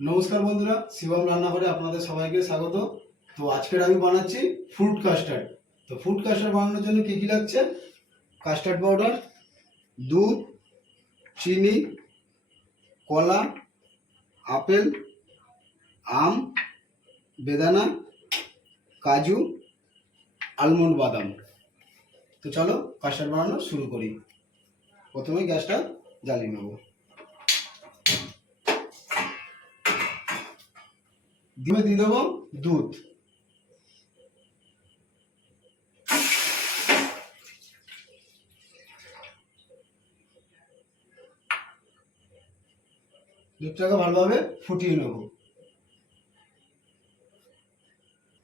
নমস্কার বন্ধুরা, শিবম রান্নাঘরে আপনাদের সবাইকে স্বাগত। তো আজকের আমি বানাচ্ছি ফ্রুট কাস্টার্ড। তো ফ্রুট কাস্টার্ড বানানোর জন্য কী কী লাগছে: কাস্টার্ড পাউডার, দুধ, চিনি, কলা, আপেল, আম, বেদানা, কাজু, আলমন্ড বাদাম। তো চলো কাস্টার্ড বানানো শুরু করি। প্রথমে গ্যাসটা জ্বালিয়ে নেব। দিয়ে দেবো দুধ। দুধটাকে ভালোভাবে ফুটিয়ে নেব।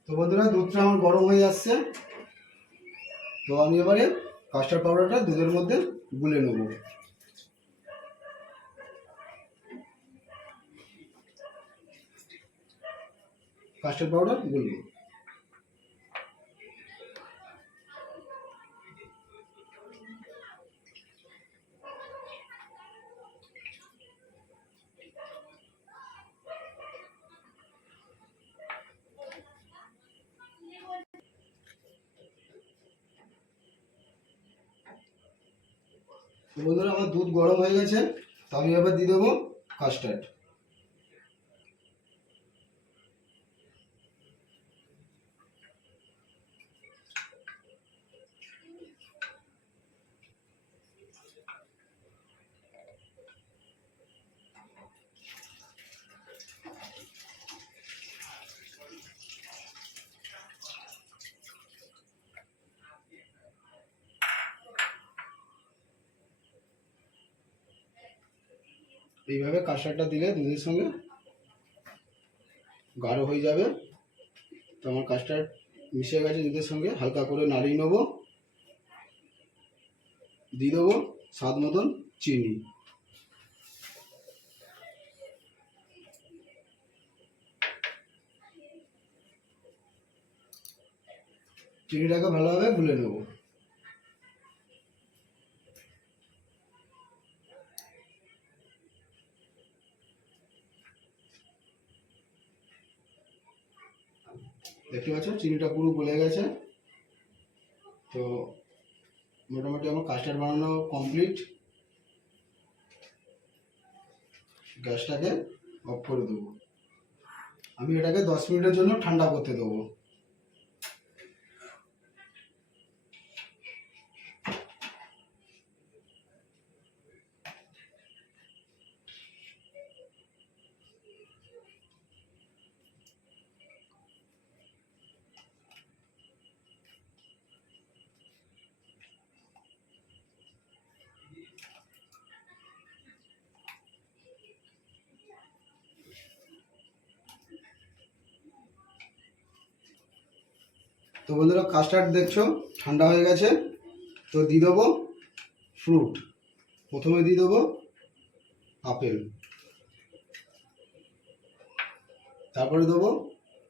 তো বন্ধুরা, দুধটা আমার গরম হয়ে যাচ্ছে। তো আমি এবারে কাস্টার্ড পাউডারটা দুধের মধ্যে গুলে নেব। কাস্টার্ড পাউডার গুলবো। তো বন্ধুরা, আমার দুধ গরম হয়ে গেছে। তো আমি এবার দিয়ে দেবো কাস্টার্ড। এইভাবে কাস্টার্ডটা দিলে দুধের সঙ্গে গাঢ় হয়ে যাবে। তো আমার কাস্টার্ড মিশে গেছে দুধের সঙ্গে। হালকা করে নাড়িয়ে নেবো। দিয়ে দেবো স্বাদ মতন চিনি। চিনিটাকে ভালোভাবে গুলে নেব। দেখতে পাচ্ছ চিনিটা পুরো গলে গেছে। তো মোটামুটি আমার কাস্টার্ড বানানো কমপ্লিট। গ্যাসটাকে অফ করে দেবো। আমি এটাকে 10 মিনিটের জন্য ঠান্ডা করতে দেবো। তো বন্ধুরা, কাস্টার্ড দেখছো ঠান্ডা হয়ে গেছে। তো দিয়ে দেবো ফ্রুট। প্রথমে দিয়ে দেবো আপেল, তারপরে দেবো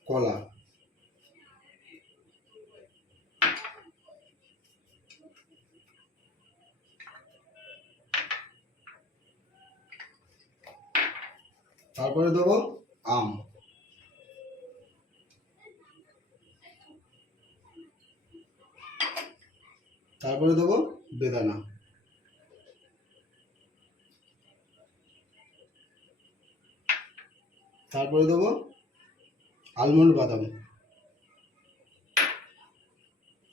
কলা, তারপরে দেবো আম, তারপরে দেবো বেদানা, তারপরে দেবো আলমন্ড বাদাম,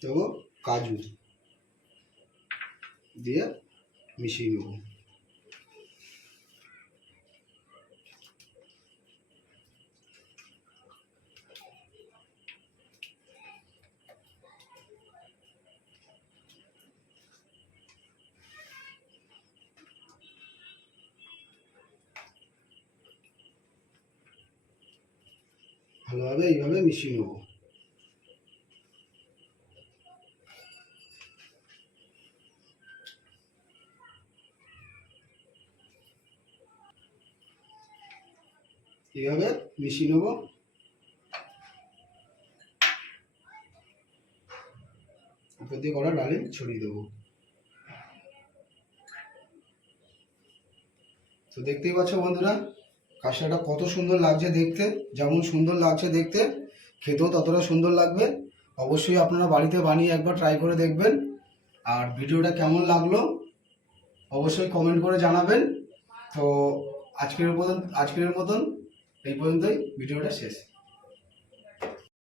দেবো কাজু, দিয়ে মিশিয়ে নেব। ভালোভাবে এইভাবে মিশিয়ে নেব। এইভাবে মিশিয়ে নেব। উপর দিয়ে কড়া ডালে ছড়িয়ে দেবো। তো দেখতেই পাচ্ছ বন্ধুরা, কাস্টার্ডটা কত সুন্দর লাগছে দেখতে, যেমন সুন্দর লাগছে দেখতে খেতেও ততটা সুন্দর লাগবে। অবশ্যই আপনারা বাড়িতে বানিয়ে একবার ট্রাই করে দেখবেন। আর ভিডিওটা কেমন লাগলো অবশ্যই কমেন্ট করে জানাবেন। তো আজকের মতন এই পর্যন্তই ভিডিওটা শেষ।